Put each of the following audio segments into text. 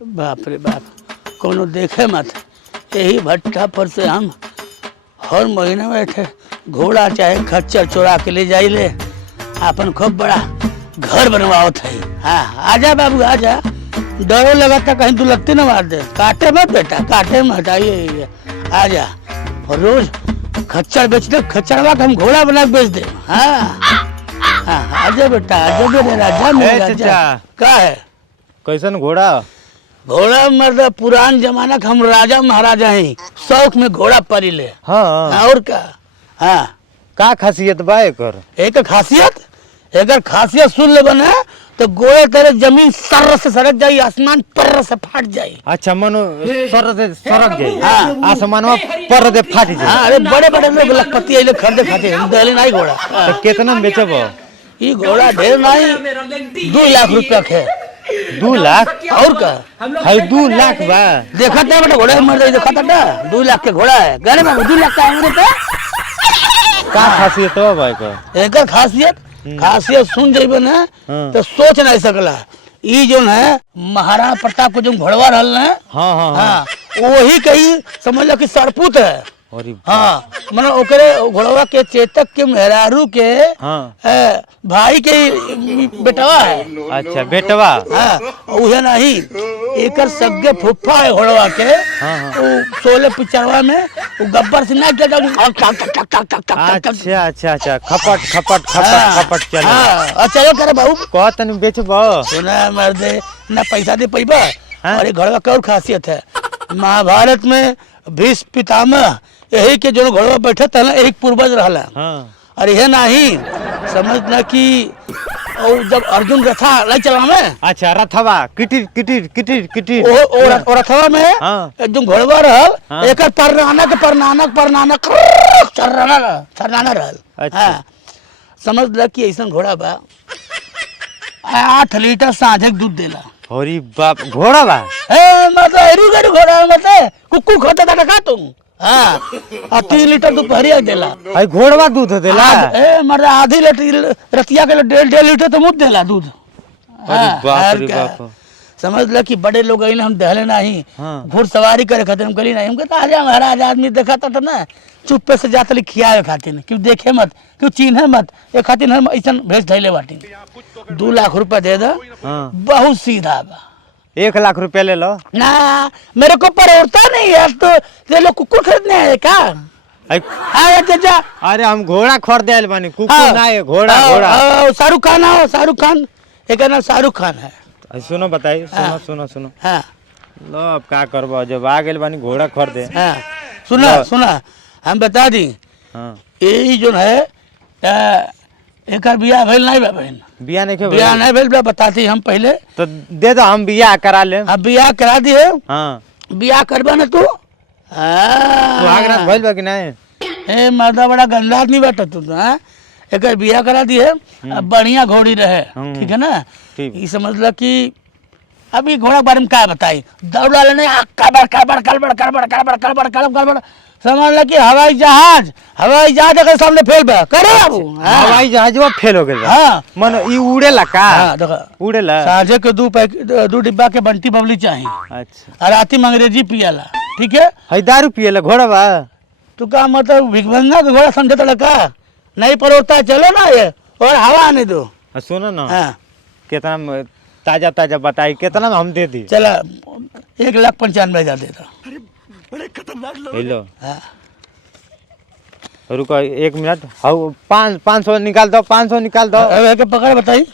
बाप रे बाप, कोनो देखे मत। यही भट्टा पर से हम हर महीने में थे घोड़ा चाहे खच्चर चोरा के ले जाई ले, अपन खूब बड़ा घर बनवाओ थे। हाँ आजा बाबू आजा, डरो लगा था कहीं दुलत्ती न मार दे। काटे मत बेटा, काटे मत, आइए आजा। और रोज खच्चर बेच दे, खच्चरवा का हम घोड़ा बना के बेच दे। हाँ हाँ आजा बेटा, आजा मेरे राजा, मेरे राजा। का है कैसन घोड़ा? घोड़ा मतलब पुरान जमाना का हम राजा महाराजा हैं, शौक में घोड़ा पाली ले। हाँ और का? हाँ का खासियत बा एकर? एक खासियत, एकर खासियत सुन ले बने तो गोए तेरे जमीन सर से सरक जाई, आसमान पर से फाट जाई। अच्छा मनो सरक जाई। हाँ। आसमानवा पर दे फाट जाई। हाँ अरे बड़े बड़े लोग लखपति आइले खरीदे खाते दहले नहीं घोड़ा। तो कितना में बेचब? ये घोड़ा ढेर नहीं, 2 लाख रुपया के। 2 लाख? और का है 2 लाख बा? देखा था बेटा घोड़ा मर जाई, देखा था 2 लाख के घोड़ा है। गने बाबू 2 लाख का है पे। का खासियत हो भाई का? एकर खासियत, खासियत सुन जाइबे ना तो सोच नहीं सकला। ई जो है महाराणा प्रताप को जो घोड़वा रहल ना, हाँ हाँ हाँ वही कहीं समझ लो कि सरपूत है। अरे हाँ मतलब ओकरे घोड़वा के चेतक के मेहरारू के हाँ। भाई के बेटवा है। अच्छा बेटवा? हाँ उहे नहीं, एकर सगे फुफ्फा है घोड़वा के। हाँ। 16 पिक्चरवा में वो गब्बर से ना क्या अच्छा अच्छा अच्छा खपट खपट खपट खपट चल। हाँ चलो करे बाबू, कहतन बेचब? सुना मर्दे ना पैसा दे पैबा। हाँ? और ये घोड़वा की और खासियत है, महाभारत में भीष्म पितामह यही के जो घोड़वा बैठे थे ना, यही पूर्वज रहला। हाँ। और यह नहीं समझना कि और जब अर्जुन रथा नहीं चला में, अच्छा रथवा किटिर किटिर किटिर किटिर ओ रथवा में हाँ। जो घोड़वा रहल, हाँ। एक परनानक सरनाना रहल। अच्छा। हाँ समझ ल कि ऐसा घोड़ा बा 8 लीटर साझे दूध देला। अरे बाप, घोड़ा बा? मतलब एरू गरू घोड़ा मतलब कुकुर खाता था का तुम। हाँ और 3 लीटर दोपहरिया देला। भाई घोड़वा दूध देला? मर्द आधी लीटर रतिया के 1.5 लीटर तो मुझ देला दूध। अरे बाप रे बाप। समझ ल कि बड़े लोग आइले हम दहले नहीं, हाँ। घुड़सवारी करे खातिर हम कली नहीं। हम कहता आजा महाराज, आदमी देखा था ना चुप्पे से जातली खियावे खातिर, क्यों देखे मत, क्यों चिन्हे मत, ये खातिर हम ऐसा भेज धैले बाटी। 2 लाख रुपया दे दो। हाँ। बहुत सीधा बा। 1 लाख रुपया ले लो ना, मेरे को परवड़ता नहीं है तो ये लोग कुकुर खरीदने आए क्या? चाचा अरे हम घोड़ा खरीदे आयल बानी, कुकुर ना है, घोड़ा घोड़ा। शाहरुख खान आओ, शाहरुख खान, एक नाम शाहरुख खान है। सुनो बताइए, सुनो सुनो सुनो। हाँ लो अब क्या करबो, जब आ गेल बानी घोड़ा खरीदे। हाँ सुना सुना हम बता दी। हाँ यही जो है एक बियाह भेल नहीं बा बहन? बियाह नहीं भेल बा, बताती हम पहले तो दे दो, हम बियाह करा ले। अब बियाह करा दिए। हाँ बियाह करबा ना तू? सुहागरात भइल बा कि नहीं? ए मर्दा बड़ा गंदा आदमी बैठा तू। हाँ एक बियाह करा दिए, बढ़िया घोड़ी रहे, ठीक है ना? ये समझ लो कि अभी घोड़ा के बारे में क्या बताई, दौड़ डाले नहीं कड़बड़ कड़बड़ कड़बड़ कड़बड़ कड़बड़ कड़बड़ कड़बड़ कड़बड़। समझ लो कि हवाई जहाज अगर सामने फेल बा करे बाबू। हवाई जहाज वो फेल हो गेल। हाँ मानो ई उड़ेला का? हाँ देखो उड़ेला। साझे के 2 डिब्बा के बंटी बबली चाहिए। अच्छा और राती में अंग्रेजी पियाला, ठीक है? है दारू पियला घोड़ा बा? तू का मतलब भिखमंगा का घोड़ा समझता लड़का नहीं परोता, चलो ना ये और हवा आने दो। सुनो ना। हाँ कितना ताजा ताजा बताई, कितना में हम दे दी? चला 1,95,000 दे दो। बड़े खतरनाक लोग। हेलो हाँ रुको 1 मिनट। हाँ 500 निकाल दो, 500 निकाल दो। के पकड़ बताई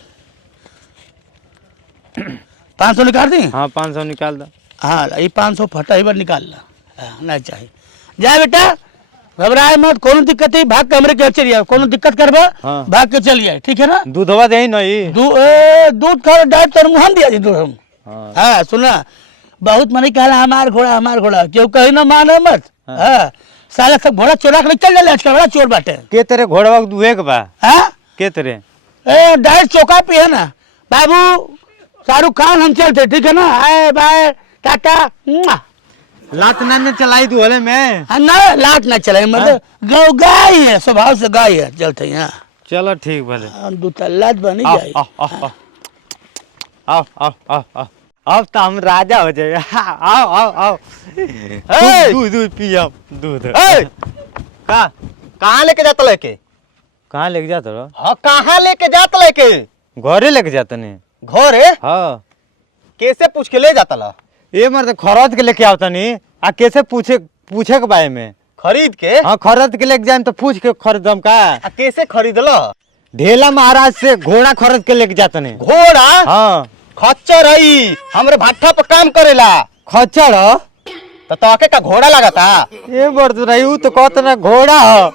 500 निकाल दी। हाँ 500 निकाल दो। हाँ ये 500 फटा ही बार निकाल ला। हाँ, नहीं चाहिए। जा बेटा घबराए मत, कोनो दिक्कत है भाग के हमरे के चलिए, कोनो दिक्कत करबा हाँ। भाग के चलिए, ठीक है ना? दूधवा दे नहीं? दूध खा डाइट तर हम दिया जी दूध हम। हाँ सुना, बहुत मनी कहला हमार घोड़ा, क्यों कहीं ना माने मत। हाँ साला सब घोड़ा चोरा के चल जाले, आजकल बड़ा चोर बाटे। के तेरे घोड़वा दुहे के बा? हाँ के तेरे डाइट चौका पिए ना बाबू। शाहरुख खान हम चलते, ठीक है ना? आए बाय टाटा। लात ना चलाई तू होले में? हाँ ना लात ना चलाई, मतलब गाय है, स्वभाव से गाय है, चलते यहाँ। चलो ठीक भले। 2 तल्ला बनी जाए। आओ आओ आओ आओ आओ। अब तो हम राजा हो जाए। आओ आओ आओ ए! दूध दूध पियम दूध। ए! कहाँ लेके जाता लेके? कहाँ लेके जाते रहो? हाँ कहाँ लेके जाता लेके? घरे लेके जाते नहीं। घर है? हाँ कैसे पूछ के ले जाता ला? ये मर्द खरीद के लेके आवता नहीं आ कैसे पूछे पूछे के बारे में। खरीद के? हाँ खरीद के लेके जाए तो पूछ के खरीदम का। आ कैसे खरीदला? ढेला महाराज से घोड़ा खरीद के लेके जाते नहीं। घोड़ा? हाँ खच्चर है हमरे भट्ठा पर काम करेला। खच्चर हो? तो तोके का घोड़ा लगता? ये मर्द रही उ तो कहत ना घोड़ा हो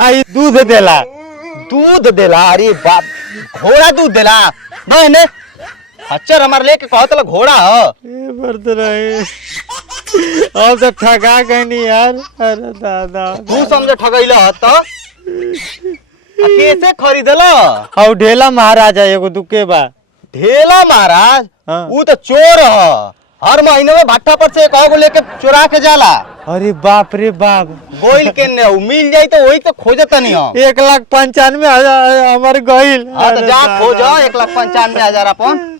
आई दूध देला। दूध देला? अरे बाप, घोड़ा दूध देला? नहीं खच्चर हमारे लेके कहत घोड़ा हो। ये मर्द रही अब तो ठगा गए नहीं यार। अरे दादा तू समझे ठगैला तो? आ कैसे खरीदला? और ढेला महाराजा एगो दुके बा। ढेला महाराज? हाँ। वो तो चोर है, हर महीने में भट्ठा पर से एक लेके चुरा के जाला। अरे बाप रे बाप। गोइल के ने मिल जाई तो वही तो खोजत नहीं हम। 1,95,000 हमारे गइल। हाँ तो जा खोजो 1,95,000 अपन।